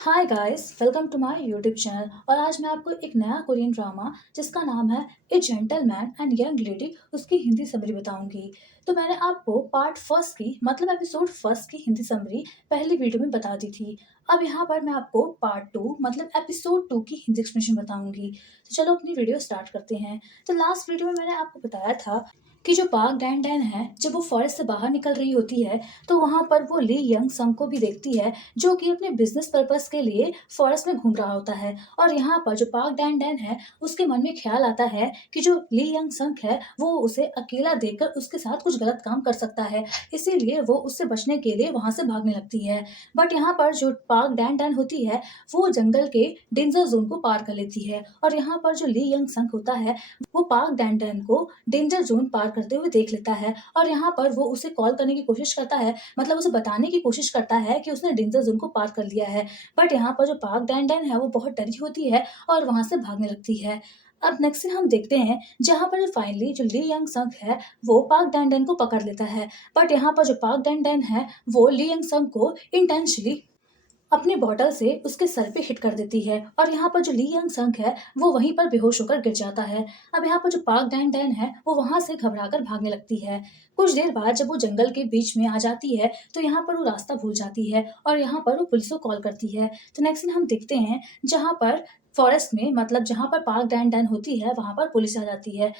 Hi guys, welcome to my YouTube channel. और आज मैं आपको एक नया कोरियन ड्रामा जिसका नाम है ए जेंटलमैन एंड यंग लेडी उसकी हिंदी समरी बताऊंगी। तो मैंने आपको पार्ट फर्स्ट की मतलब एपिसोड फर्स्ट की हिंदी समरी पहली वीडियो में बता दी थी। अब यहाँ पर मैं आपको पार्ट टू मतलब एपिसोड टू की हिंदी एक्सप्लेनेशन बताऊंगी। तो चलो अपनी वीडियो स्टार्ट करते हैं। तो लास्ट वीडियो में मैंने आपको बताया था कि जो पार्क डैन डैन है जब वो फॉरेस्ट से बाहर निकल रही होती है तो वहां पर वो ली यंग संग को भी देखती है जो कि अपने बिजनेस पर्पस के लिए फॉरेस्ट में घूम रहा होता है। और यहाँ पर जो पार्क डैन डैन है उसके मन में ख्याल आता है कि जो ली यंग संग है वो उसे अकेला देखकर उसके साथ कुछ गलत काम कर सकता है, इसीलिए वो उससे बचने के लिए वहां से भागने लगती है। बट यहाँ पर जो पार्क डैन डैन होती है वो जंगल के डेंजर जोन को पार कर लेती है। और यहाँ पर जो ली यंग संग होता है वो पार्क डैन डैन को डेंजर जोन पार करते हुए देख लेता है। और यहाँ पर वो उसे कॉल करने की कोशिश करता है, मतलब उसे बताने की कोशिश करता है कि उसने डेंजर जोन को पार कर लिया है। बट यहाँ पर जो पार्क डैन डैन है वो बहुत डरी होती है और वहां से भागने लगती है। अब नेक्स्ट सीन हम देखते हैं जहाँ पर फाइनली जो ली यंग संग है वो पार्क डैन डैन को पकड़ लेता है। बट यहाँ पर जो पार्क डैन डैन है वो ली यंग संग को इंटेंशनली अपनी बॉटल से उसके सर पे हिट कर देती है। और यहाँ पर जो ली यंग संग है वो वहीं पर बेहोश होकर गिर जाता है। अब यहाँ पर जो पार्क डैन डैन है वो वहां से घबराकर भागने लगती है। कुछ देर बाद जब वो जंगल के बीच में आ जाती है तो यहाँ पर वो रास्ता भूल जाती है और यहाँ पर वो पुलिस को कॉल करती है। तो नेक्स्ट हम देखते हैं जहाँ पर फॉरेस्ट में मतलब जहाँ पर पार्क डैन डैन होती है वहां पर पुलिस आ जाती है।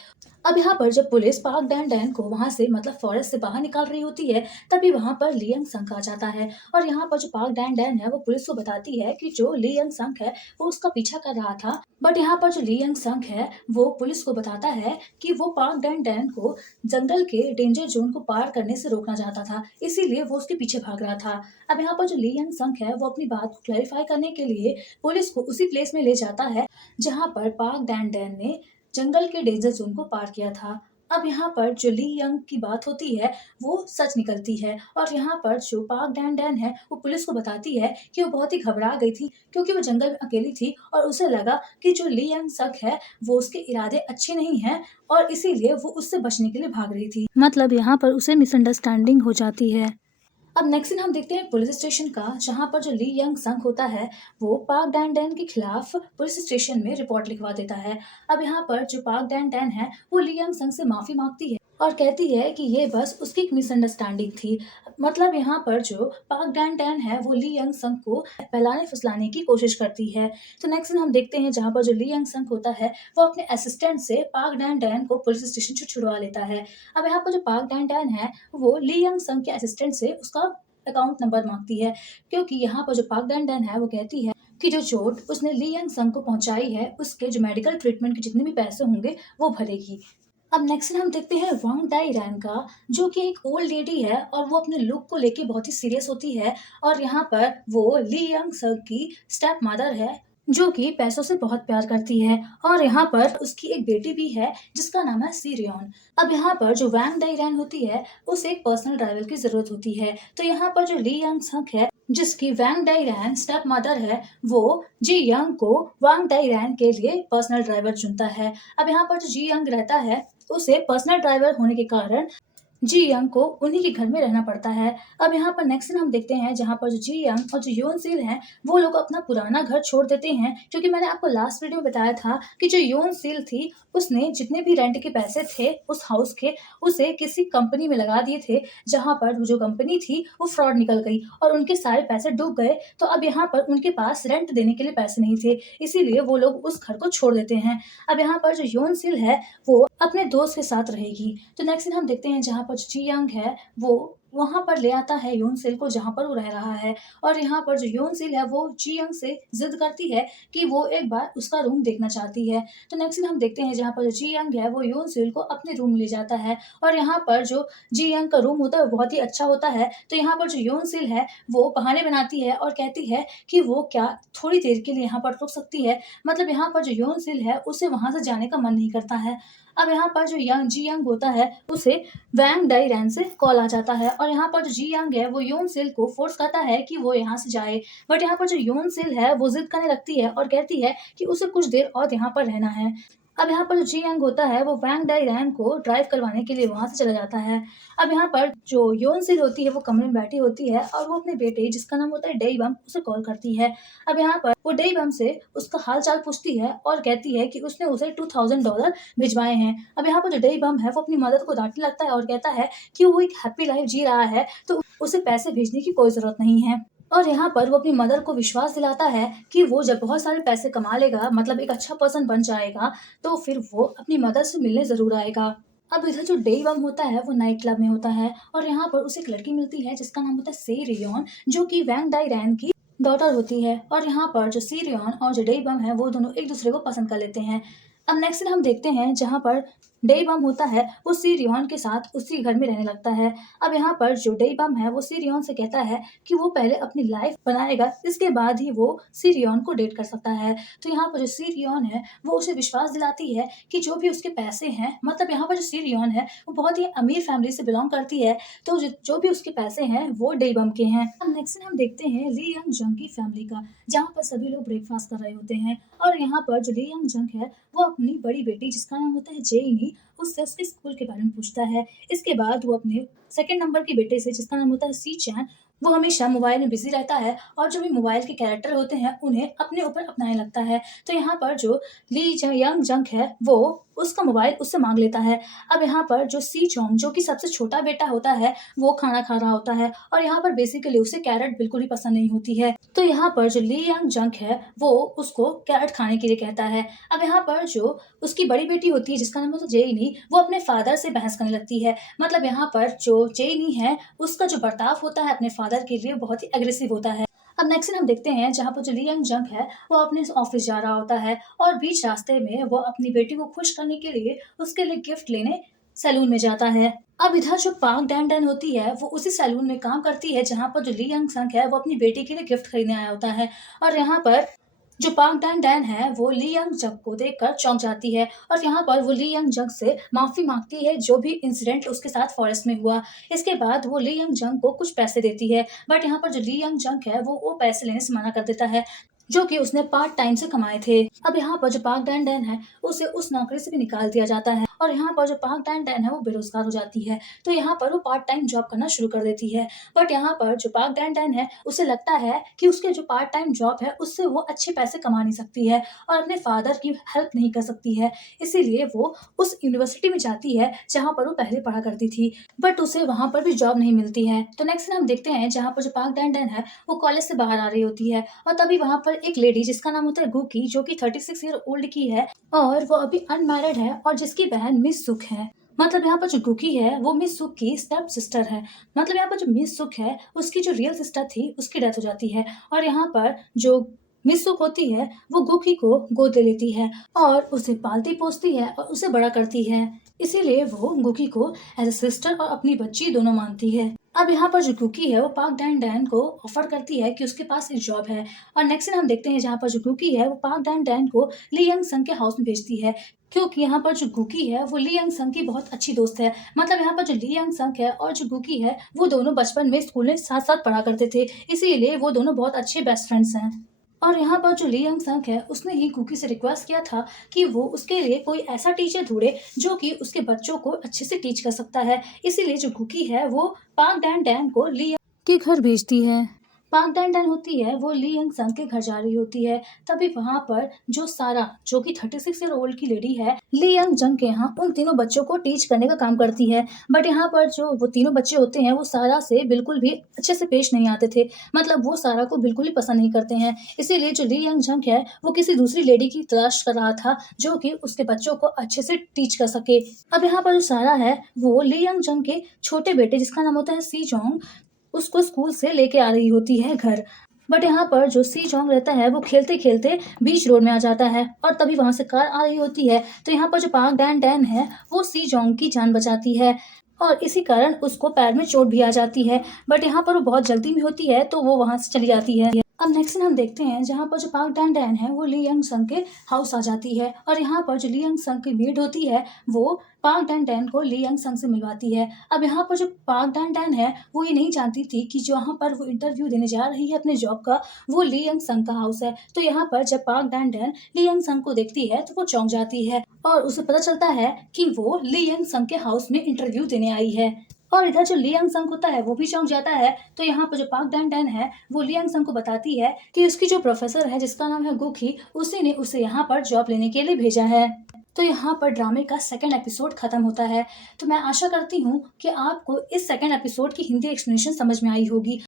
अब यहाँ पर जब पुलिस पार्क डैन डैन को वहां से मतलब फॉरेस्ट से बाहर निकाल रही होती है तभी वहां पर लियंग संग आ जाता है। और यहाँ पर जो पार्क डैन डैन है वो पुलिस को बताती है कि जो ली यंग संग है वो उसका पीछा कर रहा था। बट यहाँ पर जो ली यंग संग है वो पुलिस को बताता है कि वो पार्क डैन डैन को जंगल के डेंजर जोन को पार करने से रोकना चाहता था, इसीलिए वो उसके पीछे भाग रहा था। अब यहाँ पर जो ली यंग संग है वो अपनी बात को क्लैरिफाई करने के लिए पुलिस को उसी प्लेस में ले जाता है जहाँ पर पार्क डैन डैन ने जंगल के डेंजर जोन को पार किया था। अब यहाँ पर जो ली यंग की बात होती है वो सच निकलती है। और यहाँ पर जो पार्क डैन डैन है वो पुलिस को बताती है कि वो बहुत ही घबरा गई थी क्योंकि वो जंगल में अकेली थी और उसे लगा कि जो ली यंग सक है वो उसके इरादे अच्छे नहीं हैं और इसीलिए वो उससे बचने के लिए भाग रही थी, मतलब यहाँ पर उसे मिसअंडरस्टैंडिंग हो जाती है। अब नेक्स्ट सीन हम देखते हैं पुलिस स्टेशन का जहां पर जो ली यंग संग होता है वो पार्क डैन डैन के खिलाफ पुलिस स्टेशन में रिपोर्ट लिखवा देता है। अब यहाँ पर जो पार्क डैन डैन है वो ली यंग संग से माफी मांगती है और कहती है कि ये बस उसकी एक मिसअंडरस्टैंडिंग थी। मतलब यहाँ पर जो पार्क डैन डैन है वो ली यंग संग को बहलाने फुसलाने की कोशिश करती है। तो नेक्स्ट हम देखते हैं जहाँ पर जो ली यंग संग होता है वो अपने असिस्टेंट से पार्क डैन डैन को पुलिस स्टेशन से छुड़वा लेता है। अब यहाँ पर जो पार्क डैन डैन है वो ली यंग संग के असिस्टेंट से उसका अकाउंट नंबर मांगती है क्योंकि यहाँ पर जो पाक डैन डैन है वो कहती है कि जो चोट उसने ली यंग संग को पहुंचाई है उसके जो मेडिकल ट्रीटमेंट के जितने भी पैसे होंगे वो भरेगी। अब नेक्स्ट हम देखते हैं वांग डाई रैन का जो कि एक ओल्ड लेडी है और वो अपने लुक को लेके बहुत ही सीरियस होती है। और यहाँ पर वो ली यंग संग की स्टेप मदर है जो कि पैसों से बहुत प्यार करती है। और यहाँ पर उसकी एक बेटी भी है जिसका नाम है सीरियन। अब यहाँ पर जो वैंग डाई रैन होती है उसे एक पर्सनल ड्राइवर की जरूरत होती है। तो यहाँ पर जो ली यंग संग है जिसकी वैंग डाई रैन स्टेप मदर है वो जी यंग को वांग डाई रैन के लिए पर्सनल ड्राइवर चुनता है। अब यहाँ पर जो जी यंग रहता है उसे पर्सनल ड्राइवर होने के कारण जी यंग को उन्हीं के घर में रहना पड़ता है। अब यहाँ पर नेक्स्ट सीन हम देखते हैं जहाँ पर जो जी यंग और जो योन सील हैं वो लोग अपना पुराना घर छोड़ देते हैं क्योंकि मैंने आपको लास्ट वीडियो में बताया था कि जो योन सील थी उसने जितने भी रेंट के पैसे थे उस हाउस के उसे किसी कंपनी में लगा दिए थे जहाँ पर जो कंपनी थी वो फ्रॉड निकल गई और उनके सारे पैसे डूब गए। तो अब यहाँ पर उनके पास रेंट देने के लिए पैसे नहीं थे, इसीलिए वो लोग उस घर को छोड़ देते हैं। अब यहाँ पर जो योन सील है वो अपने दोस्त के साथ रहेगी। तो नेक्स्ट दिन हम देखते हैं जहाँ पर जी यंग है वो वहां पर ले आता है योन सिल को जहां पर वो रह रहा है। और यहाँ पर जो योन सिल है वो जी यंग से जिद करती है कि वो एक बार उसका रूम देखना चाहती है। तो नेक्स्ट दिन हम देखते हैं जहाँ पर जो जी यंग है वो योन सिल को अपने रूम ले जाता है और यहाँ पर जो जी यंग का रूम होता है वो बहुत ही अच्छा होता है। तो यहाँ पर जो योन सिल है वो बहाने बनाती है और कहती है कि वो क्या थोड़ी देर के लिए यहाँ पर रुक सकती है, मतलब यहाँ पर जो योन सिल है उसे वहां से जाने का मन नहीं करता है। अब यहाँ पर जो यंग जी यंग होता है उसे वैंग डाई रैन से कॉल आ जाता है और यहाँ पर जो जी यंग है वो योन सिल को फोर्स करता है कि वो यहाँ से जाए। बट यहाँ पर जो योन सिल है वो जिद करने लगती है और कहती है कि उसे कुछ देर और यहाँ पर रहना है। अब यहाँ पर जो जी यंग होता है वो वैंग डाई रैन को ड्राइव करवाने के लिए वहाँ से चला जाता है। अब यहाँ पर जो योन सिल होती है वो कमरे में बैठी होती है और वो अपने बेटे जिसका नाम होता है डेई बम उसे कॉल करती है। अब यहाँ पर वो डेई बम से उसका हाल चाल पूछती है और कहती है कि उसने उसे $2000 भिजवाए हैं। अब यहाँ पर जो डेई बम है वो अपनी मदद को डांटने लगता है और कहता है कि वो एक हैप्पी लाइफ जी रहा है, तो उसे पैसे भेजने की कोई जरूरत नहीं है। और यहाँ पर वो अपनी मदर को विश्वास दिलाता है कि वो जब बहुत सारे पैसे कमा लेगा, मतलब एक अच्छा पर्सन बन जाएगा, तो फिर वो अपनी मदर से मिलने ज़रूर आएगा। अब इधर जो डे बम होता है वो नाइट क्लब में होता है और यहाँ पर उसे एक लड़की मिलती है जिसका नाम होता है से रियोन, जो कि वैंग डाई रैन की डॉटर होती है। और यहाँ पर जो सी रियोन और जो डे बम है वो दोनों एक दूसरे को पसंद कर लेते हैं। अब नेक्स्ट हम देखते हैं जहाँ पर डे बम होता है वो सी रियोन के साथ उसी घर में रहने लगता है। अब यहाँ पर जो डे बम है वो सी रियोन से कहता है कि वो पहले अपनी लाइफ बनाएगा, इसके बाद ही वो सी रियोन को डेट कर सकता है। तो यहाँ पर जो सी रियोन है वो उसे विश्वास दिलाती है कि जो भी उसके पैसे हैं, मतलब यहाँ पर जो सी रियोन है वो बहुत ही अमीर फैमिली से बिलोंग करती है, तो जो भी उसके पैसे हैं वो डे बम के हैं। अब नेक्स्ट हम देखते हैं ली यंग जंग की फैमिली का, जहाँ पर सभी लोग ब्रेकफास्ट कर रहे होते हैं और यहाँ पर जो ली यंग जंग है वो अपनी बड़ी बेटी जिसका नाम होता है जेनी उससे उसके स्कूल के बारे में पूछता है। इसके बाद वो अपने सेकंड नंबर के बेटे से जिसका नाम होता है सी चैन, वो हमेशा मोबाइल में बिजी रहता है और जो भी मोबाइल के कैरेक्टर होते हैं उन्हें अपने ऊपर अपनाने लगता है। तो यहाँ पर जो यंग जंग है वो उसका मोबाइल उससे मांग लेता है। अब यहाँ पर जो सी चोंग जो कि सबसे छोटा बेटा होता है वो खाना खा रहा होता है और यहाँ पर बेसिकली उसे कैरेट बिल्कुल भी पसंद नहीं होती है। तो यहाँ पर जो ली यंग जंग है वो उसको कैरेट खाने के लिए कहता है। अब यहाँ पर जो उसकी बड़ी बेटी होती है जिसका नाम होता है जेनी, वो अपने फादर से बहस करने लगती है। मतलब यहाँ पर जो जेनी है उसका जो बर्ताव होता है अपने फादर के लिए बहुत ही एग्रेसिव होता है। अब नेक्स्ट हम देखते हैं जहाँ पर जो ली यंग जंग है वो अपने ऑफिस जा रहा होता है और बीच रास्ते में वो अपनी बेटी को खुश करने के लिए उसके लिए गिफ्ट लेने सैलून में जाता है। अब इधर जो पार्क डैन डैन होती है वो उसी सैलून में काम करती है जहाँ पर जो ली यंग संग है वो अपनी बेटी के लिए गिफ्ट खरीदने आया होता है। और यहाँ पर जो पाक डैन डैन है वो ली यंग जंग को देखकर चौंक जाती है और यहाँ पर वो ली यंग जंग से माफी मांगती है जो भी इंसिडेंट उसके साथ फॉरेस्ट में हुआ। इसके बाद वो ली यंग जंग को कुछ पैसे देती है, बट यहाँ पर जो ली यंग जंग है वो पैसे लेने से मना कर देता है जो कि उसने पार्ट टाइम से कमाए थे। अब यहाँ पर जो पाक डैन डैन है उसे उस नौकरी से भी निकाल दिया जाता है और यहाँ पर जो पाक डैन डैन है वो बेरोजगार हो जाती है। तो यहाँ पर वो पार्ट टाइम जॉब करना शुरू कर देती है, बट यहाँ पर जो पाक डैन डैन है उसे लगता है कि उसके जो पार्ट टाइम जॉब है उससे वो अच्छे पैसे कमा नहीं सकती है और अपने फादर की हेल्प नहीं कर सकती है। इसीलिए वो उस यूनिवर्सिटी में जाती है जहाँ पर वो पहले पढ़ा करती थी, बट उसे वहाँ पर भी जॉब नहीं मिलती है। तो नेक्स्ट हम देखते हैं जहाँ पर जो पाक डैन डैन है वो कॉलेज से बाहर आ रही होती है और तभी वहाँ पर एक लेडी जिसका नाम होता है गुकी, जो कि 36 ईयर ओल्ड की है और वो अभी अनमैरिड है और जिसकी बहन मिस सुक है। मतलब यहाँ पर जो गुकी है वो मिस सुक की स्टेप सिस्टर है। मतलब यहाँ पर जो मिस सुक है उसकी जो रियल सिस्टर थी उसकी डेथ हो जाती है और यहाँ पर जो मिस सुक होती है वो गुकी को गोद ले लेती है और उसे पालती पोसती है और उसे बड़ा करती है। इसीलिए वो गुकी को एज ए सिस्टर और अपनी बच्ची दोनों मानती है। अब यहाँ पर जो कुकी है वो पाक डैन डैन को ऑफर करती है कि उसके पास एक जॉब है और नेक्स्ट हम देखते हैं जहाँ पर जो कुकी है वो पाक डैन डैन को ली यंग संग के हाउस में भेजती है, क्योंकि यहाँ पर जो गुकी है वो ली यंग संग की बहुत अच्छी दोस्त है। मतलब यहाँ पर जो ली यंग संग है और जो गुकी है वो दोनों बचपन में स्कूल में साथ साथ पढ़ा करते थे, इसीलिए वो दोनों बहुत अच्छे बेस्ट फ्रेंड्स हैं। और यहाँ पर जो ली यंग संग है उसने ही कुकी से रिक्वेस्ट किया था कि वो उसके लिए कोई ऐसा टीचर ढूंढे जो कि उसके बच्चों को अच्छे से टीच कर सकता है। इसीलिए जो कुकी है वो पाक डैन डैन को ली के घर भेजती है। पाक डैन डैन होती है वो ली यंग संग के घर जा रही होती है, तभी वहाँ पर जो सारा जो कि 36 ईयर ओल्ड की लेडी है ली यंग जंग के यहाँ उन तीनों बच्चों को टीच करने का काम करती है। बट यहाँ पर जो वो तीनों बच्चे होते हैं वो सारा से बिल्कुल भी अच्छे से पेश नहीं आते थे, मतलब वो सारा को बिल्कुल ही पसंद नहीं करते हैं। इसीलिए जो ली यंग जंग है वो किसी दूसरी लेडी की तलाश कर रहा था जो कि उसके बच्चों को अच्छे से टीच कर सके। अब यहाँ पर जो सारा है वो ली यंग जंग के छोटे बेटे जिसका नाम होता है सी जोंग उसको स्कूल से लेके आ रही होती है घर। बट यहाँ पर जो सी जोंग रहता है वो खेलते खेलते बीच रोड में आ जाता है और तभी वहां से कार आ रही होती है। तो यहाँ पर जो पाक डैन डैन है वो सी जोंग की जान बचाती है और इसी कारण उसको पैर में चोट भी आ जाती है, बट यहाँ पर वो बहुत जल्दी में होती है तो वो वहां से चली जाती है। अब नेक्स्ट सीन हम देखते हैं जहाँ पर जो पार्क डैन डैन है वो ली यंग संग के हाउस आ जाती है और यहाँ पर जो ली यंग संग की मेड होती है वो पार्क डैन डैन को ली यंग संग से मिलवाती है। अब यहाँ पर जो पार्क डैन डैन है वो ये नहीं जानती थी कि जहाँ पर वो इंटरव्यू देने जा रही है अपने जॉब का वो ली यंग संग का हाउस है। तो यहाँ पर जब पार्क डैन डैन ली यंग संग को देखती है तो वो चौंक जाती है और उसे पता चलता है कि वो ली यंग संग के हाउस में इंटरव्यू देने आई है। और इधर जो लियांग संग होता है वो भी चौंक जाता है। तो यहाँ पर जो पार्क डैन डैन है वो लियांग संग को बताती है कि उसकी जो प्रोफेसर है जिसका नाम है गुखी उसी ने उसे यहाँ पर जॉब लेने के लिए भेजा है। तो यहाँ पर ड्रामे का सेकंड एपिसोड खत्म होता है। तो मैं आशा करती हूँ कि आपको इस सेकंड एपिसोड की हिंदी एक्सप्लेनेशन समझ में आई होगी।